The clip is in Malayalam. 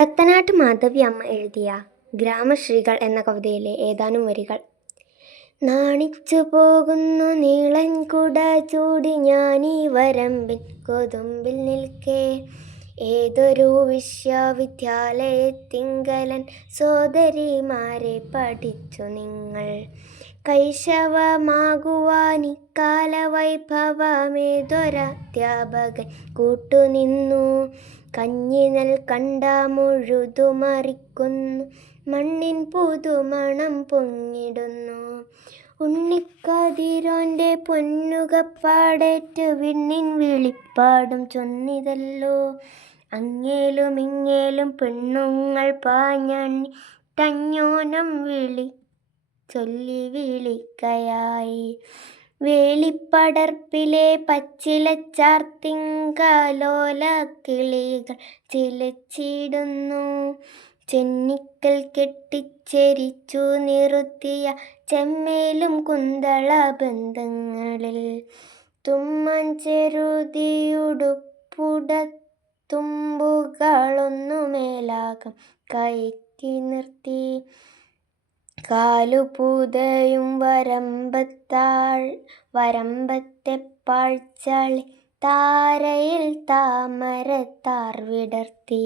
കത്തനാട്ട് മാധവി അമ്മ എഴുതിയ ഗ്രാമശ്രീകൾ എന്ന കവിതയിലെ ഏതാനും വരികൾ. നാണിച്ചു പോകുന്നു നീളൻ കുട ചൂടി ഞാനീ വരമ്പിൻ കൊതുമ്പിൽ നിൽക്കേ, ഏതൊരു വിശ്വവിദ്യാലയത്തിങ്കലൻ സോദരിമാരെ പഠിച്ചു നിങ്ങൾ. കൈശവമാകുവാനിക്കാല വൈഭവമേതൊരധ്യാപകൻ കൂട്ടുനിന്നു. കഞ്ഞിനൽ കണ്ട മുഴുതുമറിക്കുന്നു, മണ്ണിൻ പുതുമണം പൊങ്ങിടുന്നു. ഉണ്ണിക്കതിരോന്റെ പൊന്നുകപ്പാടേറ്റ് വിണ്ണിൻ വിളിപ്പാടും ചൊന്നിതല്ലോ. അങ്ങേലും ഇങ്ങേലും പെണ്ണുങ്ങൾ പാഞ്ഞണിട്ടഞ്ഞോനം വിളി ചൊല്ലി വിളിക്കയായി. വേലിപ്പടർപ്പിലെ പച്ചിലച്ചാർത്തിങ്കലോല കിളികൾ ചിലച്ചിടുന്നു. ചെന്നിക്കൽ കെട്ടിച്ചെരിച്ചു നിറുത്തിയ ചെമ്മേലും കുന്തള ബന്ധങ്ങളിൽ തുമ്മൻ ചെറുതിയുടുപ്പുടത്തുമ്പുകളൊന്നുമേലാകം കയറ്റി നിർത്തി. കാലുപൂതയും വരമ്പത്തെ പാഴ്ചളി താരയിൽ താമരത്താർ വിടർത്തി.